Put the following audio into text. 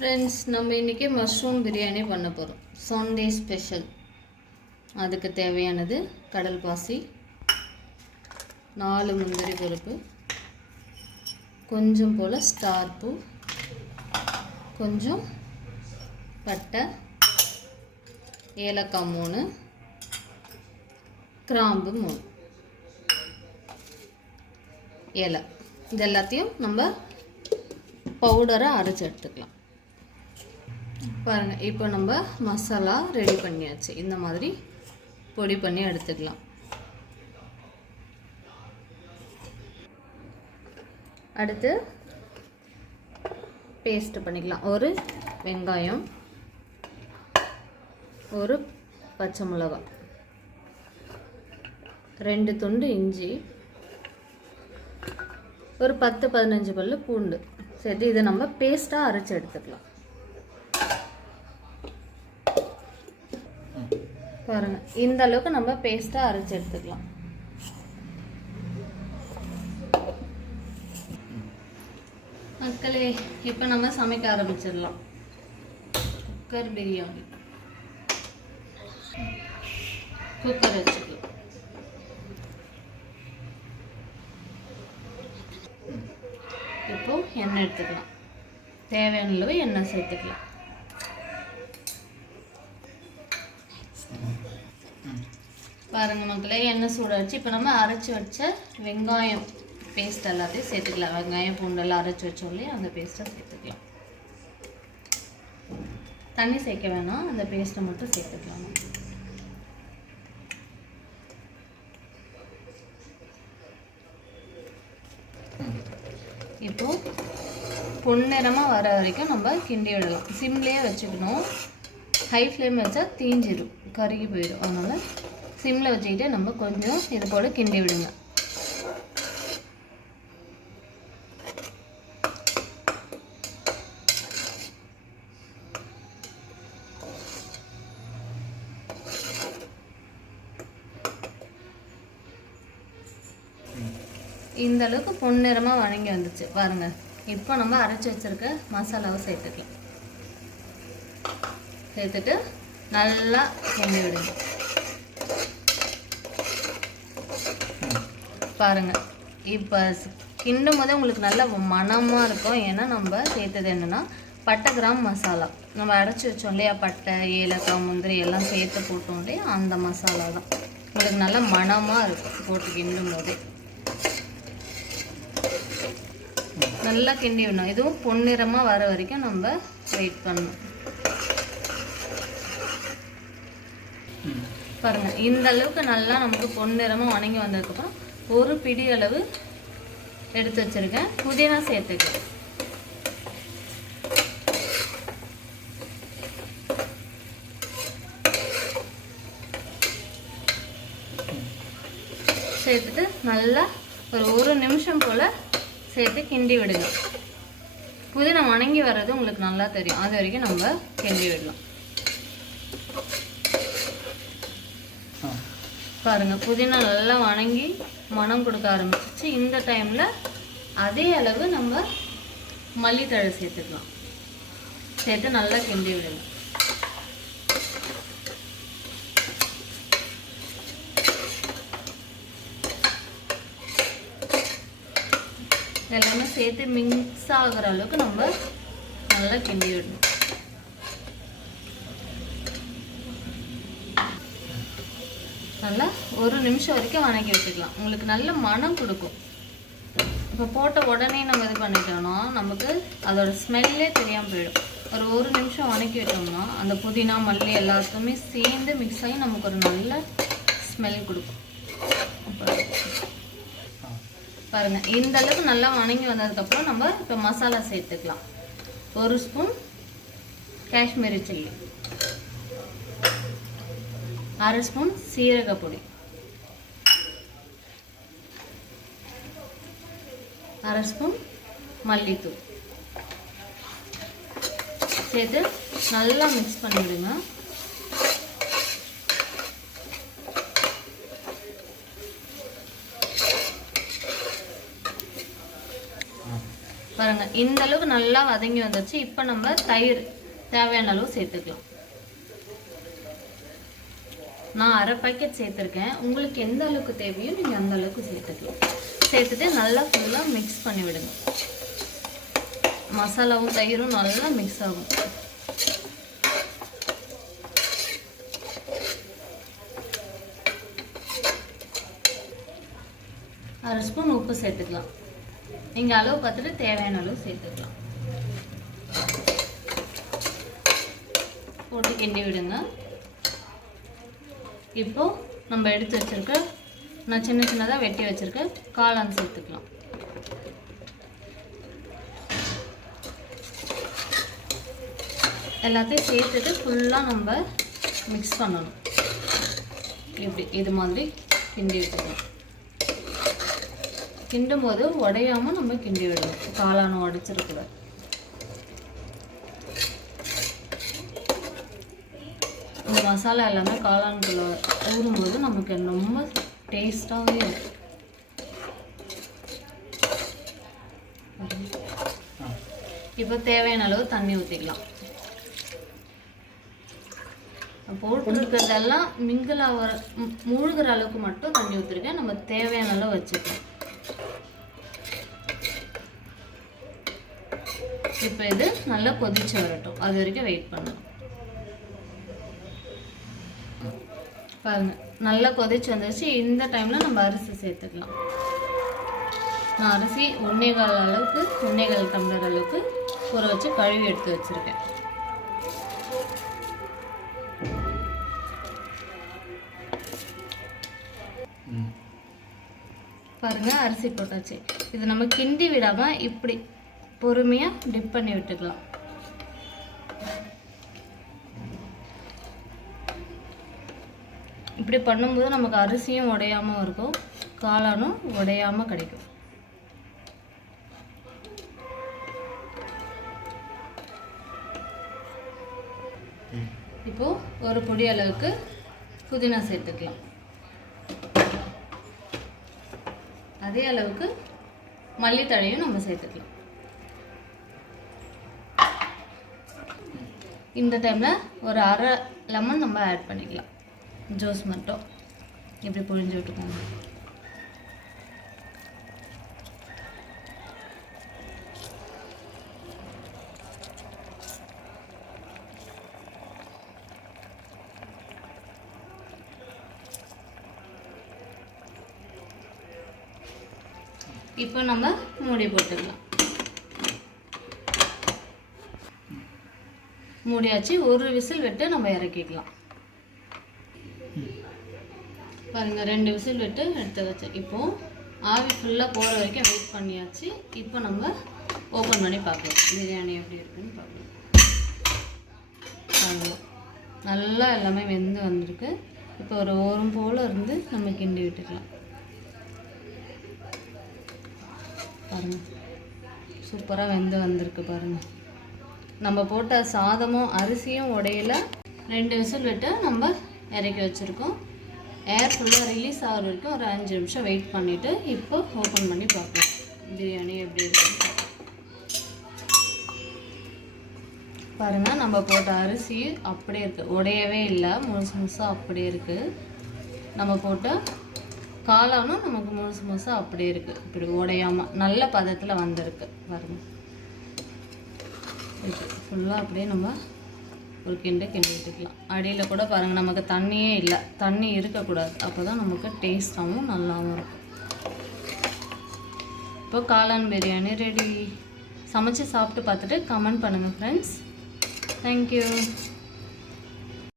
Friends நம்ம இன்னைக்கு mushroom biryani பண்ண போறோம். Sunday special. அதுக்கு தேவையானது கடல் பாசி, 4 முந்திரி பருப்பு, கொஞ்சம் போல ஸ்டார் பூ, கொஞ்சம் பட்டை, ஏலக்காய் 3, கிராம்பு 3, ஏலை. இது எல்லாத்தையும் நம்ம பவுடரை அரைச்சு எடுத்துக்கலாம். பாருங்க, இப்போ நம்ம மசாலா ரெடி பண்ணியாச்சு. இந்த மாதிரி பொடி பண்ணி எடுத்துக்கலாம். அடுத்து பேஸ்ட் பண்ணிக்கலாம். ஒரு வெங்காயம், ஒரு பச்சை மிளகாய், 2 துண்டு இஞ்சி, ஒரு 10-15 பல்லு பூண்டு சேர்த்து இதை நம்ம பேஸ்ட்டாக அரைச்சி எடுத்துக்கலாம். பாருங்க, இந்த அளவுக்கு நம்ம பேஸ்ட்டா அரைச்சு எடுத்துக்கலாம். மக்களே, இப்போ நம்ம சமைக்க ஆரம்பிச்சிடலாம். குக்கர் பிரியாணி. குக்கர் வச்சுக்கலாம். இப்போ எண்ணெய் எடுத்துக்கலாம். தேவையான அளவு எண்ணெய் சேர்த்துக்கலாம். பாருங்க மக்களே, எண்ணெய் சூடாச்சு. இப்போ நம்ம அரைச்சி வச்ச வெங்காயம் பேஸ்ட் எல்லாத்தையும் சேர்த்துக்கலாம். வெங்காயம் பூண்டெல்லாம் அரைச்சி வச்சோம் இல்லையா, அந்த பேஸ்ட்டை சேர்த்துக்கலாம். தண்ணி சேர்க்க வேணாம், அந்த பேஸ்ட்டை மட்டும் சேர்த்துக்கலாம். இப்போ பொன்னிறமாக வர வரைக்கும் நம்ம கிண்டி விடலாம். சிம்லேயே வச்சுக்கணும். ஹை ஃப்ளேம் வச்சா தீஞ்சிடும், கருகி போயிடும். அதனால் சிம்மில் வச்சுக்கிட்டு நம்ம கொஞ்சம் இது போல் கிண்டி விடுங்க. இந்த அளவுக்கு பொன்னிறமாக வணங்கி வந்துச்சு பாருங்கள். இப்போ நம்ம அரைச்சி வச்சுருக்க மசாலாவை சேர்த்துக்கலாம். சேர்த்துட்டு நல்லா கிண்டி விடுங்க. பாருங்கள், இப்போ கிண்டும் போதே உங்களுக்கு நல்ல மணமாக இருக்கும். ஏன்னா நம்ம சேர்த்தது என்னென்னா பட்டை கிராம் மசாலா. நம்ம அரைச்சி வச்சோம் இல்லையா, பட்டை ஏலக்காய் முந்திரி எல்லாம் சேர்த்து போட்டோம் இல்லையா, அந்த மசாலா தான் உங்களுக்கு நல்ல மணமாக இருக்கும். போட்டு கிண்டும் போதே நல்லா கிண்டி விடணும். இதுவும் பொன்னிறமாக வர வரைக்கும் நம்ம வெயிட் பண்ணணும். பாருங்கள், இந்த அளவுக்கு நல்லா நமக்கு பொன்னிறமாக வணங்கி வந்ததுக்கப்புறம் ஒரு பிடி அளவு எடுத்து வச்சிருக்கேன் புதினா சேர்த்துக்கிறேன். சேர்த்துட்டு நல்லா ஒரு நிமிஷம் போல் சேர்த்து கிண்டி விடுங்க. புதினா வணங்கி வர்றது உங்களுக்கு நல்லா தெரியும். அது வரைக்கும் நம்ம கிண்டி விடலாம். பாருங்கள், புதினா நல்லா வணங்கி மணம் கொடுக்க ஆரம்பிச்சிச்சு. இந்த டைமில் அதே அளவு நம்ம மல்லித்தழை சேர்த்துக்கலாம். சேர்த்து நல்லா கிண்டி விடுங்க. எல்லாமே சேர்த்து மிக்ஸ் ஆகிற அளவுக்கு நம்ம நல்லா கிண்டி விடணும். நல்லா ஒரு நிமிஷம் வரைக்கும் வணக்கி விட்டுக்கலாம். உங்களுக்கு நல்ல மணம் கொடுக்கும். இப்போ போட்ட உடனே நம்ம இது பண்ணிட்டோம்னா நமக்கு அதோட ஸ்மெல்லே தெரியாமல் போயிடும். ஒரு நிமிஷம் வணக்கி விட்டோம்னா அந்த புதினா மல்லி எல்லாத்துக்குமே சேர்ந்து மிக்ஸ் ஆகி நமக்கு ஒரு நல்ல ஸ்மெல் கொடுக்கும். பாருங்கள், இந்த அளவுக்கு நல்லா வணங்கி வந்ததுக்கப்புறம் நம்ம இப்போ மசாலா சேர்த்துக்கலாம். 1 ஸ்பூன் காஷ்மீரி சில்லி, 1/2 ஸ்பூன் சீரகப்பொடி, 1/2 ஸ்பூன் மல்லித்தூள் சேர்த்து நல்லா மிக்ஸ் பண்ணிவிடுங்க. பாருங்க, இந்த அளவுக்கு நல்லா வதங்கி வந்துச்சு. இப்போ நம்ம தயிர் தேவையான அளவு சேர்த்துக்கலாம். நான் 1/2 பாக்கெட் சேர்த்துருக்கேன். உங்களுக்கு எந்த அளவுக்கு தேவையோ நீங்கள் அந்த அளவுக்கு சேர்த்துக்கலாம். சேர்த்துட்டு நல்லா ஃபுல்லாக மிக்ஸ் பண்ணி விடுங்க. மசாலாவும் தயிரும் நல்லா மிக்ஸ் ஆகும். அரை ஸ்பூன் உப்பு சேர்த்துக்கலாம். நீங்கள் அளவு பார்த்துட்டு தேவையான அளவு சேர்த்துக்கலாம். போட்டு கிண்டி விடுங்க. இப்போ நம்ம எடுத்து வச்சிருக்க, நான் சின்ன சின்னதாக வெட்டி வச்சிருக்க காளான் சேர்த்துக்கலாம். எல்லாத்தையும் சேர்த்துட்டு ஃபுல்லாக நம்ம மிக்ஸ் பண்ணணும். இப்படி இது மாதிரி கிண்டி வச்சுக்கலாம். கிண்டும் போது உடையாமல் நம்ம கிண்டி விடணும். காளான் உடைச்சிருக்கூடாது. இந்த மசாலா எல்லாமே காளான்குள்ள ஊறும்போது நமக்கு ரொம்ப டேஸ்டாகவே இருக்கும். இப்போ தேவையான அளவு தண்ணி ஊற்றிக்கலாம். போட்டுருக்கிறதெல்லாம் மிங்கிள் ஆகிற மூழ்கிற அளவுக்கு மட்டும் தண்ணி ஊற்றிருக்கேன். நம்ம தேவையான அளவு வச்சுக்கலாம். இப்போ இது நல்லா கொதிச்சு வரட்டும். அது வரைக்கும் வெயிட் பண்ணணும். பாருங்க நல்லா கொதிச்சு வந்துருச்சு. இந்த டைமில் நம்ம அரிசி சேர்த்துக்கலாம். நான் அரிசி 1.25 அளவுக்கு 1.25 டம்ளர் அளவுக்கு ஊற வச்சு கழுவி எடுத்து வச்சுருக்கேன். பாருங்க அரிசி போட்டாச்சு. இது நம்ம கிண்டி விடாமல் இப்படி பொறுமையாக டிப் பண்ணி விட்டுக்கலாம். இப்படி பண்ணும்போது நமக்கு அரிசியும் உடையாமல் இருக்கும், காளானும் உடையாமல் கிடைக்கும். இப்போது ஒரு பொடி அளவுக்கு புதினா சேர்த்துக்கலாம். அதே அளவுக்கு மல்லித்தழையும் நம்ம சேர்த்துக்கலாம். இந்த டைமில் ஒரு 1/2 லெமன் நம்ம ஆட் பண்ணிக்கலாம். ஜூஸ் மட்டும் இப்படி புழிஞ்சு விட்டுக்கோங்க. இப்போ நம்ம மூடி போட்டுக்கலாம். மூடியாச்சு. ஒரு விசில் விட்டு நம்ம இறக்கிக்கலாம். பாருங்க 2 விசில் விட்டு எடுத்து வச்சு. இப்போ ஆவி ஃபுல்லாக போகிற வரைக்கும் வெயிட் பண்ணியாச்சு. இப்போ நம்ம ஓப்பன் பண்ணி பார்க்கலாம் பிரியாணி எப்படி இருக்குன்னு பார்க்கலாம். பாருங்க நல்லா எல்லாமே வெந்து வந்திருக்கு. இப்போ ஒரு ஓரம் போல் இருந்து நம்ம கிண்டி விட்டுக்கலாம். பாருங்கள் சூப்பராக வெந்து வந்திருக்கு. பாருங்கள் நம்ம போட்ட சாதமும் அரிசியும் உடையில 2 விசில் விட்டு நம்ம இறக்கி வச்சுருக்கோம். ஏர் ஃபுல்லாக ரிலீஸ் ஆகிற வரைக்கும் ஒரு 5 நிமிஷம் வெயிட் பண்ணிவிட்டு இப்போ ஓப்பன் பண்ணி பார்க்கலாம் பிரியாணி எப்படி இருக்கு. பாருங்கள் நம்ம போட்ட அரிசி அப்படியே இருக்குது, உடையவே இல்லை, முழுசு முழுசாக அப்படியே இருக்குது. நம்ம போட்ட காளானும் நமக்கு முழுசு முழுசாக அப்படியே இருக்குது, இப்படி உடையாமல் நல்ல பதத்தில் வந்திருக்கு. பாருங்கள் ஃபுல்லாக அப்படியே நம்ம ஒரு கிண்டி விட்டுக்கலாம். அடியில் கூட பாருங்கள் நமக்கு தண்ணியே இல்லை, தண்ணி இருக்கக்கூடாது, அப்போ தான் நமக்கு டேஸ்ட்டாகவும் நல்லாவும் இருக்கும். இப்போ காளான் பிரியாணி ரெடி. சமைச்சு சாப்பிட்டு பார்த்துட்டு கமெண்ட் பண்ணுங்கள் ஃப்ரெண்ட்ஸ். தேங்க்யூ.